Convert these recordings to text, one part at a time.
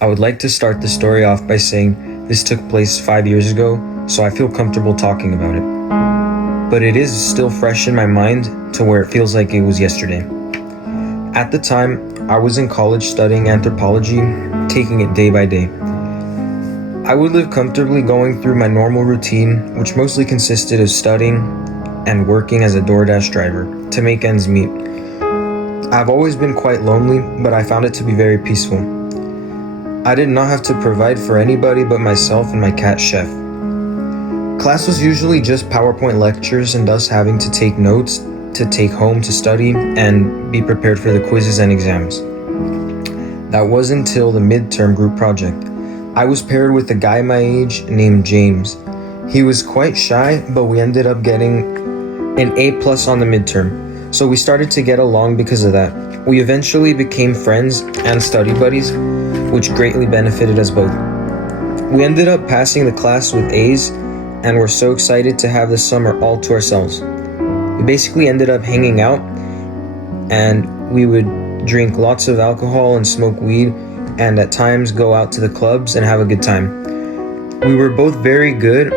I would like to start the story off by saying this took place 5 years ago, so I feel comfortable talking about it. But it is still fresh in my mind to where it feels like it was yesterday. At the time, I was in college studying anthropology, taking it day by day. I would live comfortably going through my normal routine, which mostly consisted of studying and working as a DoorDash driver to make ends meet. I've always been quite lonely, but I found it to be very peaceful. I did not have to provide for anybody but myself and my cat Chef. Class was usually just PowerPoint lectures and us having to take notes to take home to study and be prepared for the quizzes and exams. That was until the midterm group project. I was paired with a guy my age named James. He was quite shy, but we ended up getting an A+ on the midterm, so we started to get along because of that. We eventually became friends and study buddies, which greatly benefited us both. We ended up passing the class with A's and were so excited to have the summer all to ourselves. We basically ended up hanging out, and we would drink lots of alcohol and smoke weed, and at times go out to the clubs and have a good time. We were both very good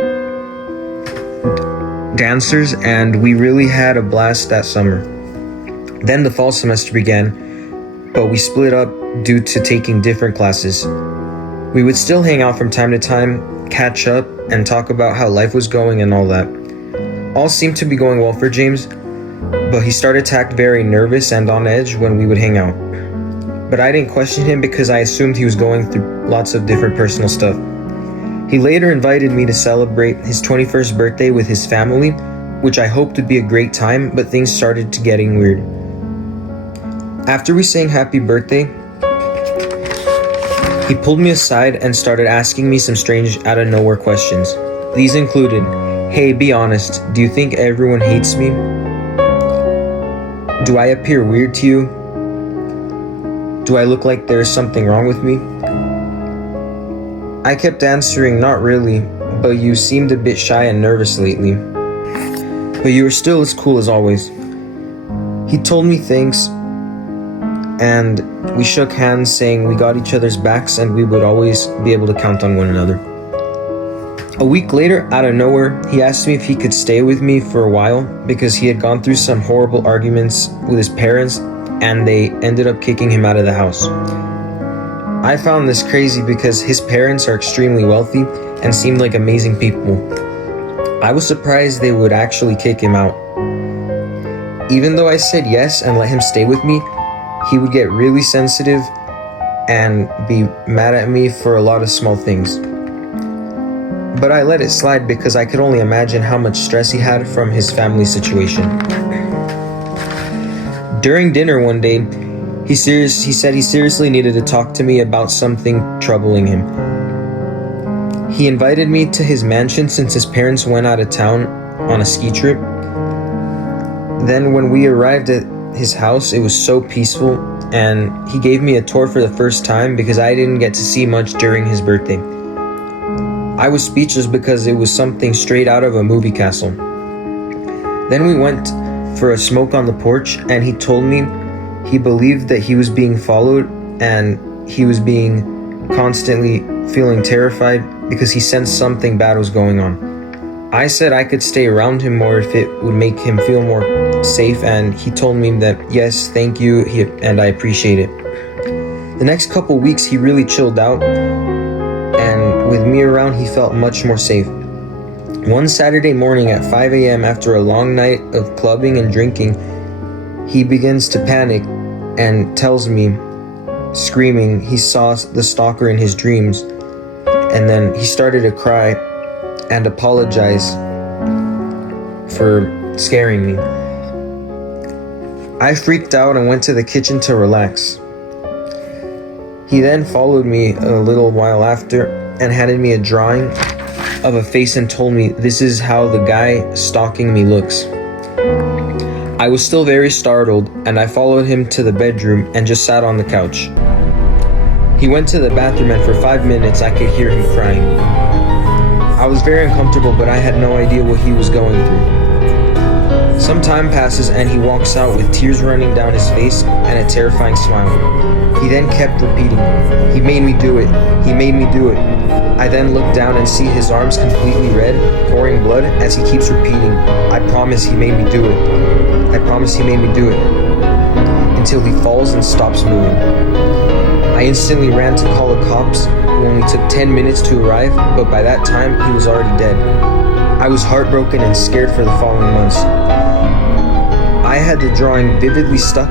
dancers, and we really had a blast that summer. Then the fall semester began, but we split up due to taking different classes. We would still hang out from time to time, catch up, and talk about how life was going and all that. All seemed to be going well for James, but he started to act very nervous and on edge when we would hang out. But I didn't question him because I assumed he was going through lots of different personal stuff. He later invited me to celebrate his 21st birthday with his family, which I hoped would be a great time, but things started to getting weird. After we sang happy birthday, he pulled me aside and started asking me some strange out of nowhere questions. These included, "Hey, be honest, do you think everyone hates me? Do I appear weird to you? Do I look like there's something wrong with me?" I kept answering, "Not really, but you seemed a bit shy and nervous lately. But you were still as cool as always." He told me thanks, and we shook hands saying we got each other's backs and we would always be able to count on one another. A week later, out of nowhere, he asked me if he could stay with me for a while because he had gone through some horrible arguments with his parents and they ended up kicking him out of the house. I found this crazy because his parents are extremely wealthy and seemed like amazing people. I was surprised they would actually kick him out. Even though I said yes and let him stay with me, he would get really sensitive and be mad at me for a lot of small things. But I let it slide because I could only imagine how much stress he had from his family situation. During dinner one day, he said he seriously needed to talk to me about something troubling him. He invited me to his mansion since his parents went out of town on a ski trip. Then when we arrived at his house, it was so peaceful, and he gave me a tour for the first time because I didn't get to see much during his birthday. I was speechless because it was something straight out of a movie castle. Then we went for a smoke on the porch, and he told me he believed that he was being followed and he was being constantly feeling terrified because he sensed something bad was going on. I said I could stay around him more if it would make him feel more safe, and he told me that yes, thank you, and I appreciate it. The next couple weeks he really chilled out, and with me around he felt much more safe. One Saturday morning at 5 a.m. after a long night of clubbing and drinking, he begins to panic and tells me, screaming, he saw the stalker in his dreams, and then he started to cry and apologize for scaring me. I freaked out and went to the kitchen to relax. He then followed me a little while after and handed me a drawing of a face and told me this is how the guy stalking me looks. I was still very startled, and I followed him to the bedroom and just sat on the couch. He went to the bathroom, and for 5 minutes I could hear him crying. I was very uncomfortable, but I had no idea what he was going through. Some time passes and he walks out with tears running down his face and a terrifying smile. He then kept repeating, "He made me do it. He made me do it." I then look down and see his arms completely red, pouring blood as he keeps repeating, "I promise he made me do it. I promise he made me do it," until he falls and stops moving. I instantly ran to call the cops, who only took 10 minutes to arrive, but by that time he was already dead. I was heartbroken and scared for the following months. I had the drawing vividly stuck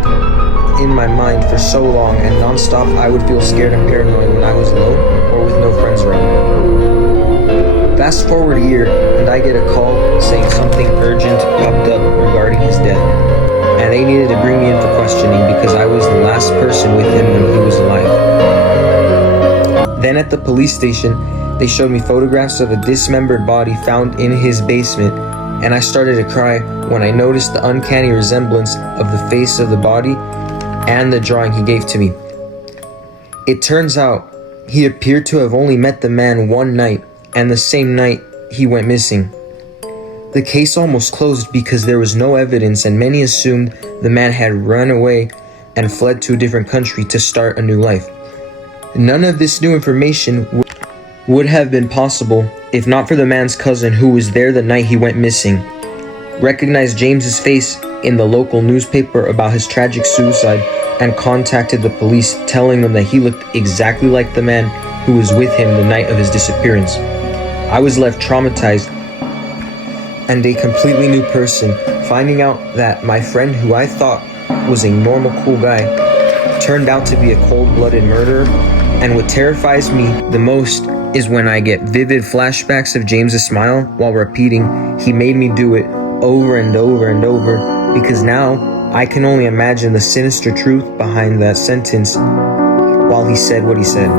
in my mind for so long, and non-stop I would feel scared and paranoid when I was alone or with no friends around. Fast forward a year, and I get a call saying something urgent popped up regarding his death, and they needed to bring me in for questioning because I was the last person with him when he was alive. Then at the police station, they showed me photographs of a dismembered body found in his basement, and I started to cry when I noticed the uncanny resemblance of the face of the body and the drawing he gave to me. It turns out he appeared to have only met the man one night, and the same night he went missing. The case almost closed because there was no evidence, and many assumed the man had run away and fled to a different country to start a new life. None of this new information would have been possible if not for the man's cousin who was there the night he went missing, recognized James's face in the local newspaper about his tragic suicide, and contacted the police, telling them that he looked exactly like the man who was with him the night of his disappearance. I was left traumatized and a completely new person, finding out that my friend, who I thought was a normal, cool guy, turned out to be a cold-blooded murderer. And what terrifies me the most is when I get vivid flashbacks of James's smile while repeating, "He made me do it," over and over and over, because now I can only imagine the sinister truth behind that sentence while he said what he said.